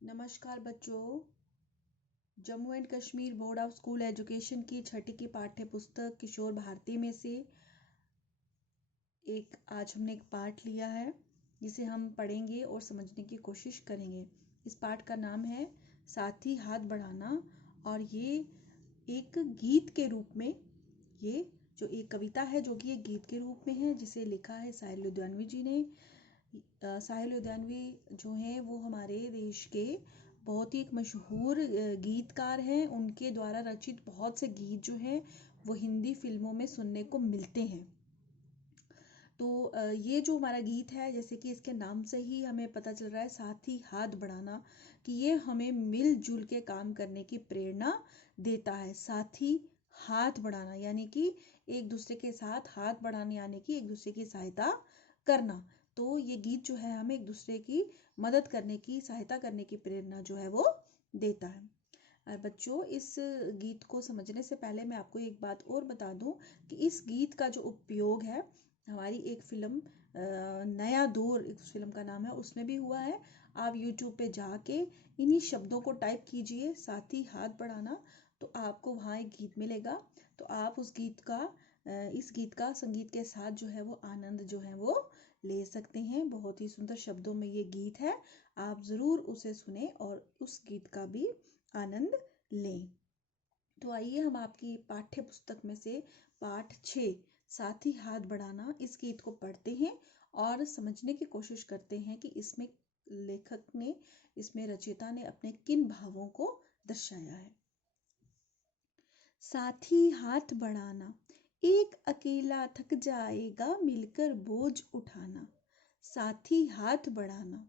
नमस्कार बच्चों। Jammu and Kashmir board of school education की छठी की पाठ्य पुस्तक किशोर भारती में से आज हमने एक पाठ लिया है जिसे हम पढ़ेंगे और समझने की कोशिश करेंगे। इस पाठ का नाम है साथी हाथ बढ़ाना और ये एक गीत के रूप में, ये जो एक कविता है जो कि एक गीत के रूप में है, जिसे लिखा है साहिल लुधियानवी जी ने। साहिल लुधियानवी जो हैं वो हमारे देश के बहुत ही एक मशहूर गीतकार हैं। उनके द्वारा रचित बहुत से गीत जो हैं वो हिंदी फिल्मों में सुनने को मिलते हैं। तो ये जो हमारा गीत है, जैसे कि इसके नाम से ही हमें पता चल रहा है, साथ ही हाथ बढ़ाना, कि ये हमें मिलजुल के काम करने की प्रेरणा देता है। साथ ही हाथ बढ़ाना यानी कि एक दूसरे के साथ हाथ बढ़ाने, यानी कि एक दूसरे की सहायता करना। तो ये गीत जो है हमें एक दूसरे की मदद करने की, सहायता करने की प्रेरणा जो है वो देता है। और बच्चों, इस गीत को समझने से पहले मैं आपको एक बात और बता दूं कि इस गीत का जो उपयोग है हमारी एक फिल्म नया दौर, इस फिल्म का नाम है, उसमें भी हुआ है। आप YouTube पे जाके इन्हीं शब्दों को टाइप कीजिए, साथी हाथ बढ़ाना, तो आपको वहाँ एक गीत मिलेगा। तो आप उस गीत का, इस गीत का संगीत के साथ जो है वो आनंद जो है वो ले सकते हैं। बहुत ही सुंदर शब्दों में ये गीत है, आप ज़रूर उसे सुने और उस गीत का भी आनंद लें। तो आइए हम आपकी पाठ्य पुस्तक में से पाठ 6 साथ ही हाथ बढ़ाना, इस गीत को पढ़ते हैं और समझने की कोशिश करते हैं कि इसमें लेखक ने, इसमें रचयिता ने अपने किन भावों को दर्शाया है। साथी हाथ बढ़ाना, एक अकेला थक जाएगा मिलकर बोझ उठाना। साथी हाथ बढ़ाना,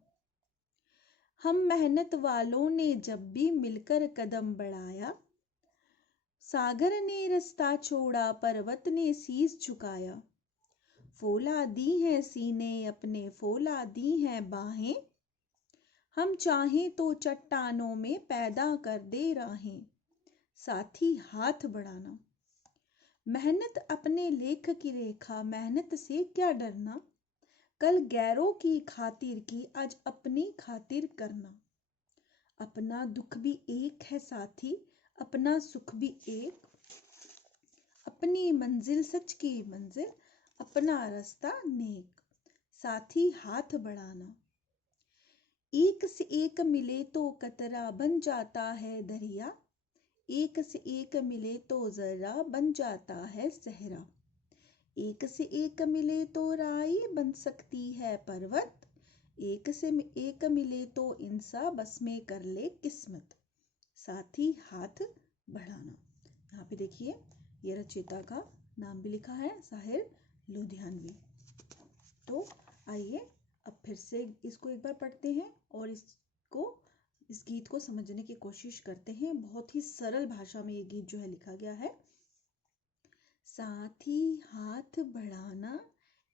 हम मेहनत वालों ने जब भी मिलकर कदम बढ़ाया, सागर ने रास्ता छोड़ा पर्वत ने शीश झुकाया। फौला दी हैं सीने अपने, फौला दी हैं बाहें, हम चाहें तो चट्टानों में पैदा कर दे राहें। साथी हाथ बढ़ाना, मेहनत अपने लेख की रेखा, मेहनत से क्या डरना, कल गैरों की खातिर की आज अपनी खातिर करना। अपना दुख भी एक है साथी, अपना सुख भी एक, अपनी मंजिल सच की मंजिल, अपना रास्ता नेक। साथी हाथ बढ़ाना, एक से एक मिले तो कतरा बन जाता है दरिया, एक से एक मिले तो जरा बन जाता है सहरा। एक से एक मिले तो राई बन सकती है पर्वत, एक से एक मिले तो इंसा बस में कर ले किस्मत। साथी हाथ बढ़ाना, यहाँ पे देखिए ये रचयिता का नाम भी लिखा है, साहिल लुधियानवी। तो आइए अब फिर से इसको एक बार पढ़ते हैं और इस गीत को समझने की कोशिश करते हैं। बहुत ही सरल भाषा में ये गीत जो है लिखा गया है। साथी हाथ बढ़ाना,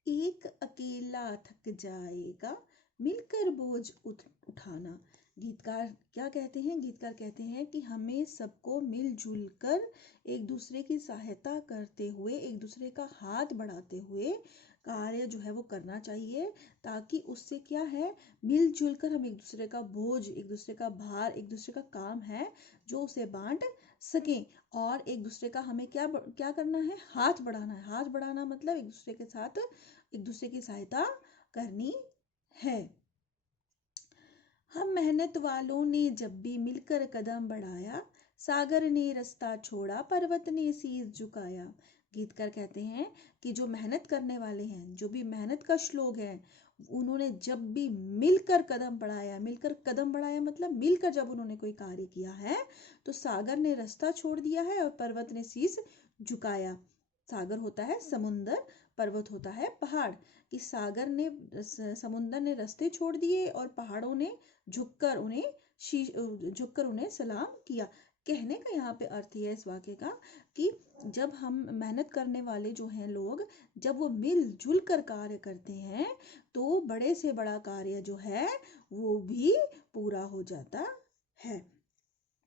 एक अकेला थक जाएगा मिलकर बोझ उठाना। गीतकार क्या कहते हैं? गीतकार कहते हैं कि हमें सबको मिलजुल कर एक दूसरे की सहायता करते हुए, एक दूसरे का हाथ बढ़ाते हुए कार्य जो है वो करना चाहिए, ताकि उससे क्या है, मिलजुल कर हम एक दूसरे का बोझ, एक दूसरे का भार, एक दूसरे का काम है जो उसे बांट सकें। और एक दूसरे का हमें क्या क्या करना है, हाथ बढ़ाना है। हाथ बढ़ाना मतलब एक दूसरे के साथ एक दूसरे की सहायता करनी है। हम मेहनत वालों ने जब भी मिलकर कदम बढ़ाया, सागर ने रास्ता छोड़ा पर्वत ने शीश झुकाया। गीतकार कहते हैं कि जो मेहनत करने वाले हैं, जो भी मेहनत कश लोग हैं, उन्होंने जब भी मिलकर कदम बढ़ाया, मिलकर कदम बढ़ाया मतलब मिलकर जब उन्होंने कोई कार्य किया है, तो सागर ने रास्ता छोड़ दिया है और पर्वत ने शीश झुकाया। सागर होता है समुंदर, पर्वत होता है पहाड़। कि सागर ने, समुंदर ने रास्ते छोड़ दिए और पहाड़ों ने झुककर उन्हें सलाम किया। कहने का यहाँ पे अर्थ है इस वाक्य का कि जब हम मेहनत करने वाले जो हैं लोग, जब वो मिलजुल कर कार्य करते हैं तो बड़े से बड़ा कार्य जो है वो भी पूरा हो जाता है।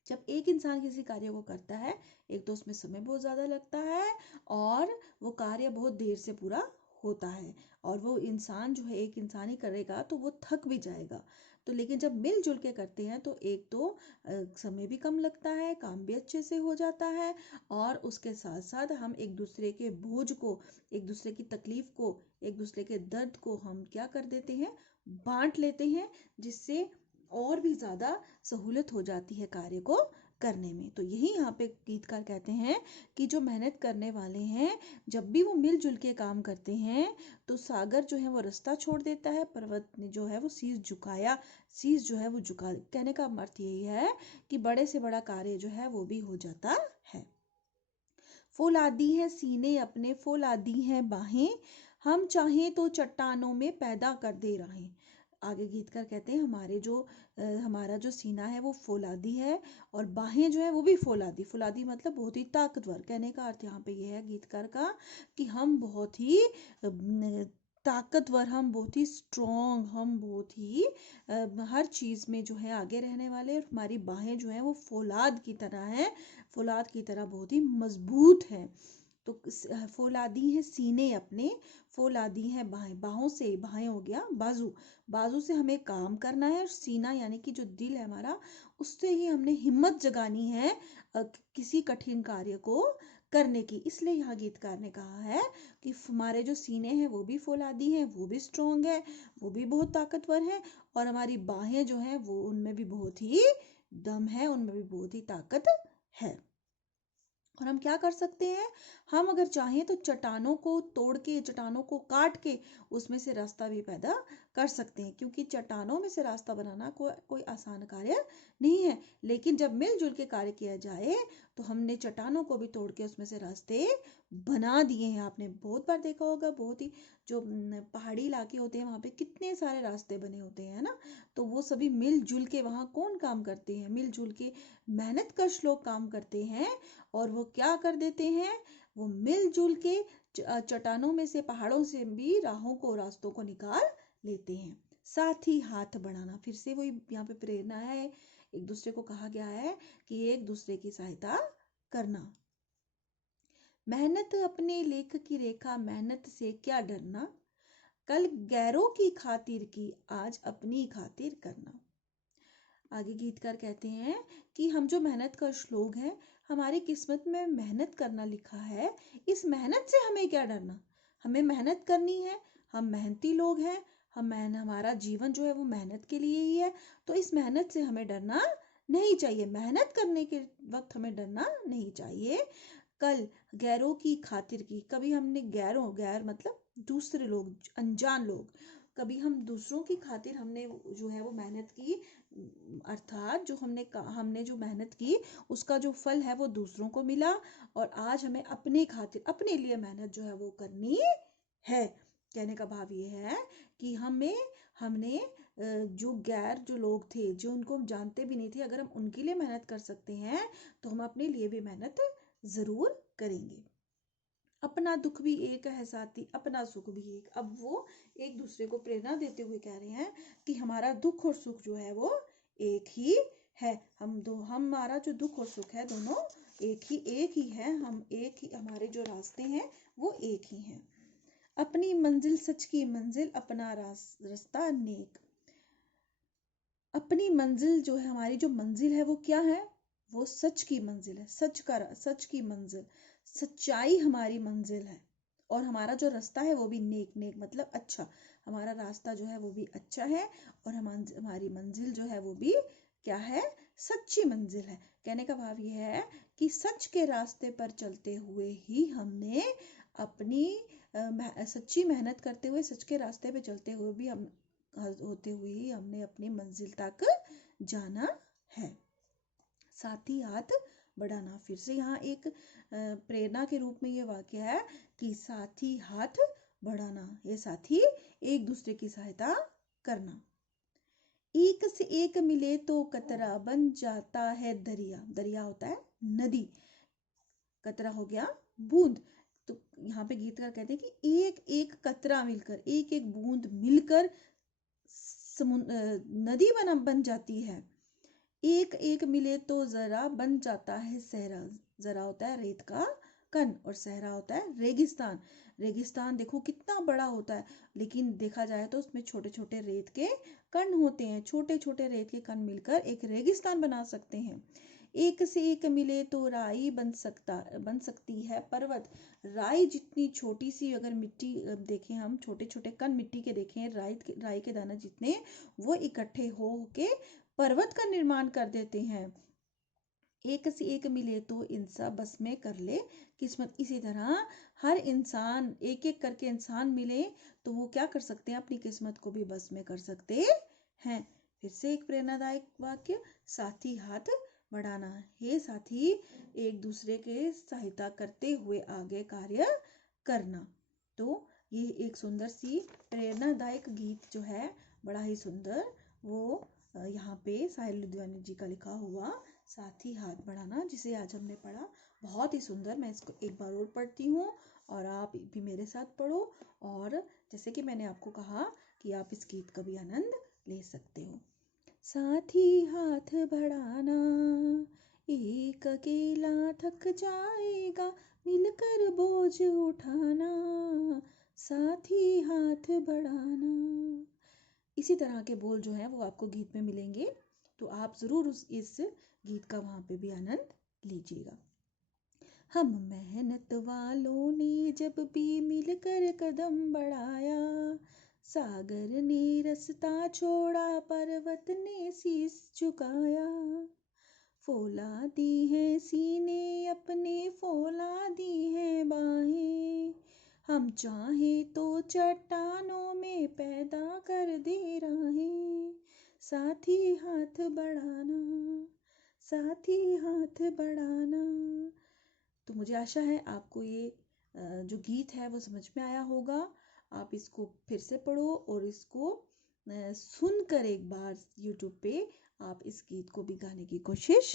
जब एक इंसान किसी कार्य को करता है, एक तो उसमें समय बहुत ज़्यादा लगता है और वो कार्य बहुत देर से पूरा होता है, और वो इंसान जो है, एक इंसान ही करेगा तो वो थक भी जाएगा। तो लेकिन जब मिलजुल के करते हैं तो एक तो समय भी कम लगता है, काम भी अच्छे से हो जाता है, और उसके साथ साथ हम एक दूसरे के बोझ को, एक दूसरे की तकलीफ को, एक दूसरे के दर्द को हम क्या कर देते हैं, बांट लेते हैं, जिससे और भी ज़्यादा सहूलत हो जाती है कार्य को करने में। तो यही यहाँ पे गीतकार कहते हैं कि जो मेहनत करने वाले हैं, जब भी वो मिलजुल के काम करते हैं तो सागर जो है वो रास्ता छोड़ देता है, पर्वत ने जो है वो शीश जो है वो झुका। कहने का अर्थ यही है कि बड़े से बड़ा कार्य जो है वो भी हो जाता है। फौलादी है सीने अपने, फौलादी है बाहें, हम चाहें तो चट्टानों में पैदा कर दे राहें। आगे गीतकार कहते हैं हमारा जो सीना है वो फौलादी है, और बाहें जो है वो भी फौलादी। फौलादी मतलब बहुत ही ताकतवर। कहने का अर्थ यहाँ पे ये है गीतकार का कि हम बहुत ही ताकतवर, हम बहुत ही स्ट्रॉन्ग, हम बहुत ही हर चीज़ में जो है आगे रहने वाले, और हमारी बाहें जो हैं वो फौलाद की तरह हैं, फौलाद की तरह बहुत ही मजबूत हैं। तो फौलादी हैं सीने अपने, फौलादी हैं बाहें, बाहों से, बाहें हो गया बाजू, बाजू से हमें काम करना है, और सीना यानी कि जो दिल है हमारा, उससे ही हमने हिम्मत जगानी है किसी कठिन कार्य को करने की। इसलिए यहाँ गीतकार ने कहा है कि हमारे जो सीने हैं वो भी फौलादी हैं, वो भी स्ट्रॉन्ग है, वो भी बहुत ताकतवर है, और हमारी बाहें जो हैं वो उनमें भी बहुत ही दम है, उनमें भी बहुत ही ताकत है। और हम क्या कर सकते हैं, हम अगर चाहें तो चट्टानों को तोड़ के, चट्टानों को काट के उसमें से रास्ता भी पैदा कर सकते हैं, क्योंकि चट्टानों में से रास्ता बनाना कोई आसान कार्य नहीं है। लेकिन जब मिलजुल के कार्य किया जाए तो हमने चट्टानों को भी तोड़ के उसमें से रास्ते बना दिए हैं। आपने बहुत बार देखा होगा, बहुत ही जो पहाड़ी इलाके होते हैं वहाँ पे कितने सारे रास्ते बने होते हैं ना, तो वो सभी मिलजुल के वहाँ कौन काम करते हैं, मिलजुल के मेहनतकश लोग काम करते हैं, और वो क्या कर देते हैं, वो मिलजुल के चट्टानों में से, पहाड़ों से भी रास्तों को निकाल लेते हैं। साथ ही हाथ बढ़ाना, फिर से वही यहाँ पे प्रेरणा है, एक दूसरे को कहा गया है कि एक दूसरे की सहायता करना। मेहनत अपने लेख की रेखा, मेहनत से क्या डरना, कल गैरों की खातिर की, आज अपनी खातिर करना। आगे गीतकार कहते हैं कि हम जो मेहनत का श्लोक है, हमारी किस्मत में मेहनत करना लिखा है, इस मेहनत से हमें क्या डरना, हमें मेहनत करनी है, हम मेहनती लोग हैं, हमारा जीवन जो है वो मेहनत के लिए ही है, तो इस मेहनत से हमें डरना नहीं चाहिए, मेहनत करने के वक्त हमें डरना नहीं चाहिए। कल गैरों की खातिर की, कभी हमने गैर मतलब दूसरे लोग, अनजान लोग, कभी हम दूसरों की खातिर हमने जो है वो मेहनत की, अर्थात हमने जो मेहनत की उसका जो फल है वो दूसरों को मिला, और आज हमें अपने खातिर, अपने लिए मेहनत जो है वो करनी है। कहने का भाव ये है कि हमने जो लोग थे, जो उनको हम जानते भी नहीं थे, अगर हम उनके लिए मेहनत कर सकते हैं तो हम अपने लिए भी मेहनत जरूर करेंगे। अपना दुख भी एक है साथी, अपना सुख भी एक। अब वो एक दूसरे को प्रेरणा देते हुए कह रहे हैं कि हमारा दुख और सुख जो है वो एक ही है, हमारा जो दुख और सुख है दोनों एक ही है, हम एक ही, हमारे जो रास्ते हैं वो एक ही हैं। अपनी मंजिल सच की मंजिल, अपना रास्ता नेक। अपनी मंजिल जो है, हमारी जो मंजिल है वो क्या है, वो सच की मंजिल है, सच की मंजिल, सच्चाई हमारी मंजिल है, और हमारा जो रास्ता है वो भी नेक मतलब अच्छा, हमारा रास्ता जो है वो भी अच्छा है, और हमारी मंजिल जो है वो भी क्या है, सच्ची मंजिल है। कहने का भाव ये है कि सच के रास्ते पर चलते हुए ही हमने अपनी सच्ची मेहनत करते हुए, सच के रास्ते पे चलते हुए भी हमने अपनी मंजिल तक जाना है। साथ ही हाथ बढ़ाना, फिर से यहाँ एक प्रेरणा के रूप में ये वाक्य है कि साथी हाथ बढ़ाना, ये साथी एक दूसरे की सहायता करना। एक से एक मिले तो कतरा बन जाता है दरिया, दरिया होता है नदी, कतरा हो गया बूंद। तो यहाँ पे गीतकार कहते हैं कि एक एक कतरा मिलकर, एक एक बूंद मिलकर नदी बन जाती है। एक एक मिले तो जरा बन जाता है सहरा, जरा होता है रेत का कन और सहरा होता है रेगिस्तान। रेगिस्तान देखो कितना बड़ा होता है, लेकिन देखा जाए तो उसमें छोटे छोटे रेत के कण होते हैं। छोटे छोटे रेत के कण मिलकर एक रेगिस्तान बना सकते हैं। एक से एक मिले तो राई बन सकती है पर्वत। राई जितनी छोटी सी अगर मिट्टी देखें, हम छोटे छोटे कण मिट्टी के देखें, राई के दाना जितने, वो इकट्ठे हो के पर्वत का निर्माण कर देते हैं। एक से एक मिले तो इंसान बस में कर ले किस्मत। इसी तरह हर इंसान, एक एक करके इंसान मिले तो वो क्या कर सकते हैं, अपनी किस्मत को भी बस में कर सकते हैं। फिर से एक प्रेरणादायक वाक्य, साथी हाथ बढ़ाना। हे साथी, एक दूसरे के सहायता करते हुए आगे कार्य करना। तो ये एक सुंदर सी प्रेरणादायक गीत जो है, बड़ा ही सुंदर, वो यहाँ पे साहिल लुधियानवी जी का लिखा हुआ साथी हाथ बढ़ाना, जिसे आज हमने पढ़ा, बहुत ही सुंदर। मैं इसको एक बार और पढ़ती हूँ और आप भी मेरे साथ पढ़ो। और जैसे कि मैंने आपको कहा कि आप इस गीत का भी आनंद ले सकते हो। साथी हाथ बढ़ाना, एक अकेला थक जाएगा, मिलकर बोझ उठाना, साथी हाथ बढ़ाना। इसी तरह के बोल जो हैं वो आपको गीत में मिलेंगे, तो आप ज़रूर इस गीत का वहाँ पे भी आनंद लीजिएगा। हम मेहनत वालों ने जब भी मिलकर कदम बढ़ाया, सागर ने रास्ता छोड़ा, पर्वत ने शीश झुकाया। फौलादी है सीने अपने, फौलादी है बाहें, हम चाहे तो चट्टानों में पैदा कर दे राहें। साथी हाथ बढ़ाना, साथी हाथ बढ़ाना। तो मुझे आशा है आपको ये जो गीत है वो समझ में आया होगा। आप इसको फिर से पढ़ो और इसको सुनकर एक बार YouTube पे आप इस गीत को भी गाने की कोशिश